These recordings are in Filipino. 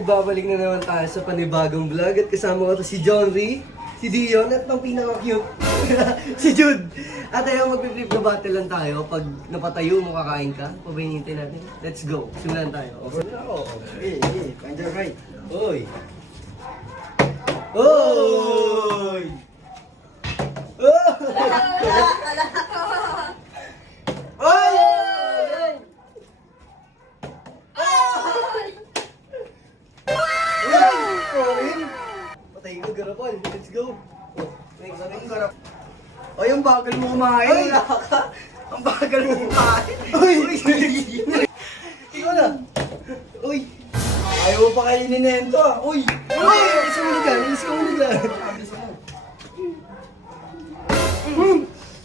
nagbabalik na naman tayo sa panibagong vlog at kasama ko to si John Ree, si Dion at ng pinaka-cute, si Jude. At ayun, magpiplip na battle lang tayo. Pag napatayo mo, kakain ka. Pabayinitin natin. Let's go. Simulan tayo. Okay na ako. Find your right. Oy! Oy! Oh! Oy! Patay ko, garapon. Let's go. Oh, next, Ang garap. O, yung bagal mo kumain. Ay! Ang bagal mo kumain. Uy! Ikaw na! Uy! Ayaw mo pa kainin na ito ah. Uy! Uy! Ilis ka muna dyan! Ilis ka muna dyan!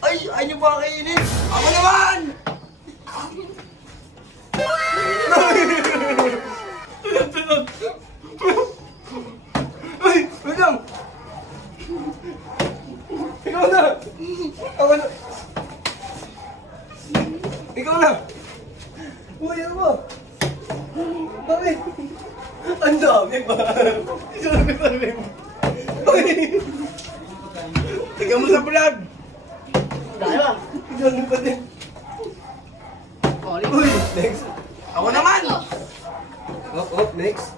Ay! Ayaw nyo pa kainin! Ako naman! Ay! Wait lang! Ikaw na! Ako na! Ikaw na! Uy, ano ba? Bakit? Ang dami ba? Ikaw na sabi mo. Uy! Tignan mo sa vlog! Daya! Ikaw na pa din. Uy! Next! Ako naman! Up, next!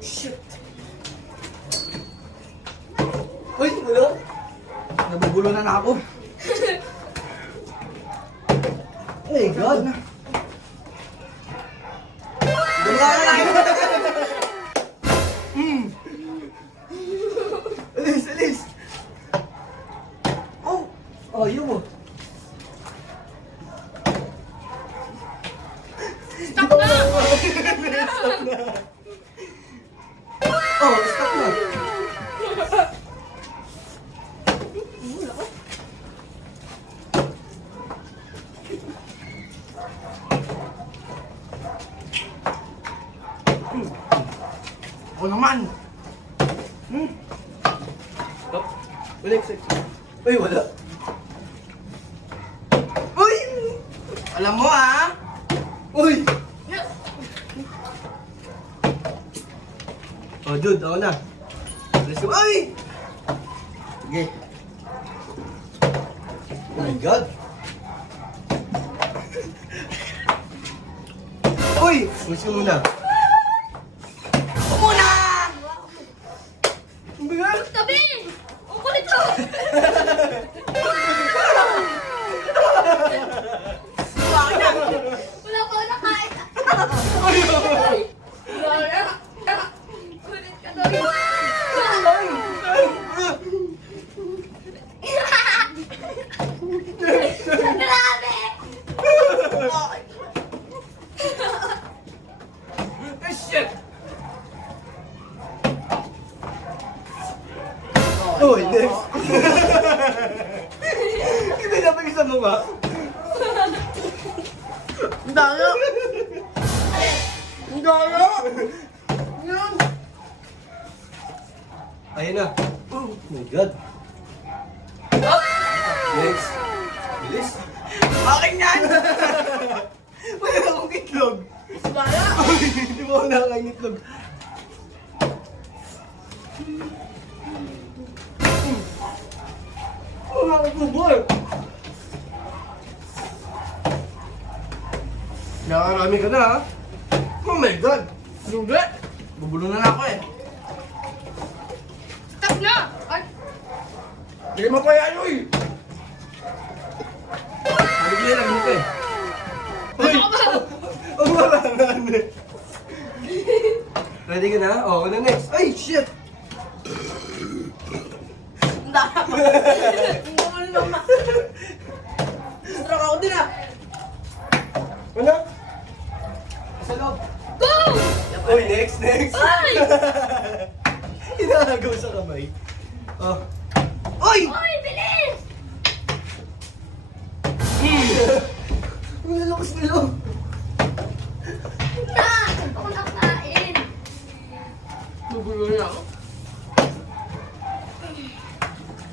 Shit! Uy, wala! Nabubulo na ako. Oh my God! Dala na lang! Alis, alis! Oh! Oh, yun mo! Stop na! Stop na! Oh, stop na! Ako naman! Stop! Balik, sex! Uy, wala! Uy! Alam mo ah! Uy! Oh, dude, ako na! Let's go! Uy! Sige. Oh my God! Uy! Let's go muna! Ako muna! Ang bigat! Tabi! Ang kulit ko! Wala pa ako nakain. Wala. Kulit ka doon. Grabe! Eh, shit! Uy, next! Hindi na pag isa mo ba? Ang daya! Ang daya! Yan! Ayun na! Oh my God! Next! Bilis! Akin yan! Wala akong itlog! Ang daya! Hindi mo ako nakakain itlog. Oh, nakakubol! Nakarami ka na ha? Oh my God! Hindi! Bubulo na ako eh. Stop na! Ay, Hindi mo pa yan, uy! Bigla lang dito eh. ano ka ba? Ang marangan eh. Ready ka na? Oo, na next. Ay, shit! Ang daya! Ang bubulo naman! Stroke ako din ah! Ano? Sa loob. Go! Uy, next, next. Ay! Hinahagaw sa kamay. Oh. Uy! Uy, bilis! Ang lalakas na loob. Na! Ako nakain. Bubulo na ako.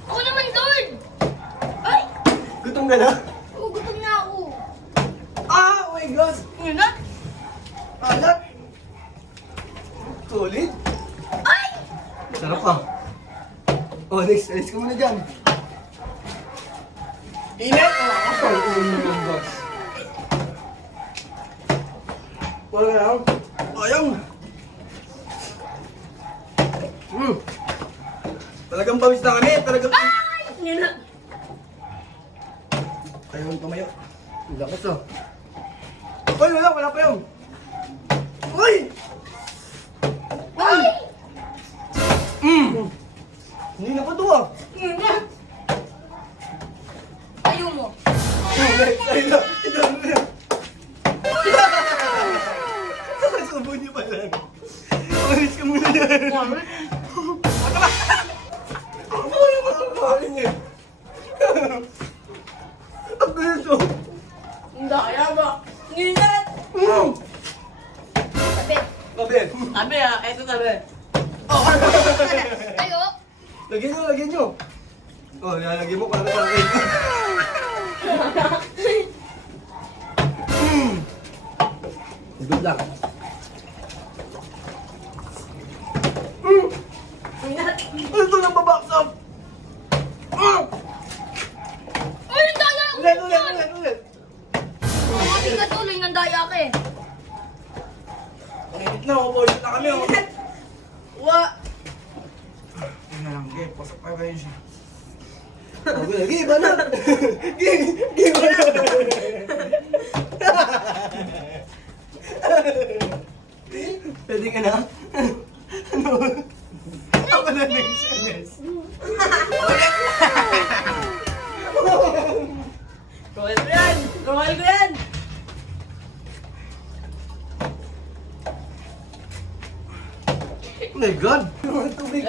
Ako naman doon! Ay! Gutom ka na? Oo, gutom na ako. Ah! Oh my God! Yun na! Alat! Solid. Ay! Sarap pa. Oh, next. Alis ka muna dyan. Init! Wala na lang. Ayang. Talagang pawis na kami. Talagang... Ay! Yun na. Ayaw mo tumayo. Ang lakas ah. Uy, wala pa yun. Uy! Ay! Hindi na pa to ah. Yun na. Ayaw mo. Ayun na. Subo niyo pa lang. Alis ka muna dyan. Ang bilis oh. Hindi, ayaw mo. Init! Sabi. Kabe. Sabi ah, eto sabi. Tayo. Lagyan nyo. Oh, lalagyan mo para sa akin. Good luck. Ano ito nang babaksak? Ay, nandaya ako Ulit. dyan. Hindi ka tuloy, nandaya ka eh. Init na, pawis na kami. Oh. Wa! Tingnan lang, game. Pasok pa kayo siya. Gigi, iba na. Gigi, iba na. Pwede ka na? Ano? Ako na next. Royal ko yan! Royal ko yan! Oh my God! Ang tubig.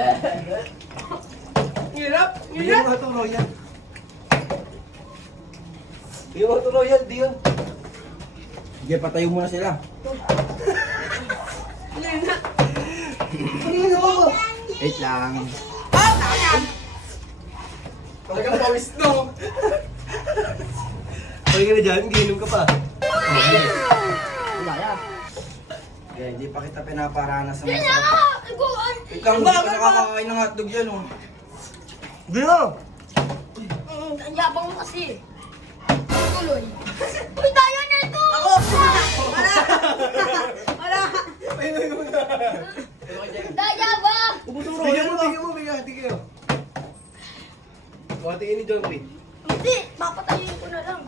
Hirap! Bigyan mo ito, Royal. Bigyan mo ito, Royal. Diyon. Sige, patayo muna sila. Ano? Wait lang. Ah! Nakayan! Talagang pawis no! Pwede ka na dyan, giinom ka pa. Wala yan. Okay, hindi pa kita pinaparanas sa Yan mga na sarap. ka. Iguan. Ikaw, hindi ka nakakakain ng hotdog yan oh. Hindi na. Ang yabang mo kasi. Tuloy. Uy, daya na ito. Ako! Wala! Ayun mo na. Daya ba? Bigyan mo. Tingin mo. O, tingin ni John Ray. Hindi, papatayin ko na lang.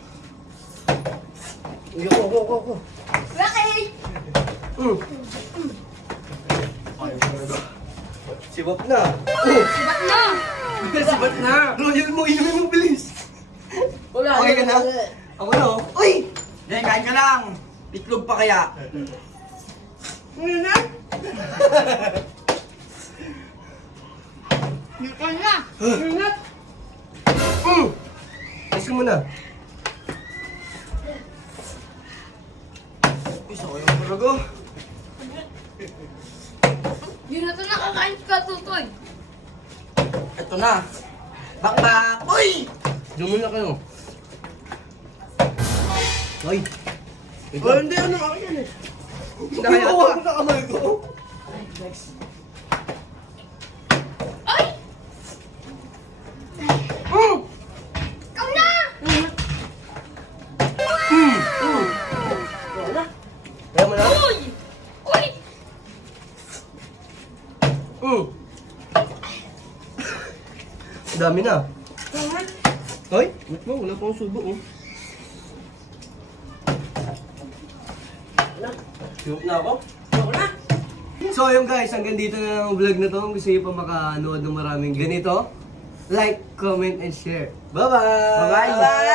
Uy, ako. Bakit? Sibap na. Sibat na. Sibat na! Royal mo, inumin mo bilis. Wala! Okay ka na? Ako na, oh. Uy! Hindi, kain ka lang! Itlog pa kaya? Dito na. Ayos ka muna. Isa ko yung parago. Yun na ito na, kakain ka, Tutoy. Ito na! Bakbak! Uy! Diyan muna kayo. Ay! Wait Oh, lang. hindi, ano ako yan eh. Hindi ko ako na kamay ko. Next. Ay! Ikaw na! Kaya mo na? Uy! Uy! Ang dami na. Ay! Wait mo, wala pang subo, oh. Siyok na ako. Ako na! So ayun guys, hanggang dito na lang ang vlog na to. Kung gusto nyo pa makanood ng maraming ganito, like, comment, and share. Bye-bye! Bye-bye!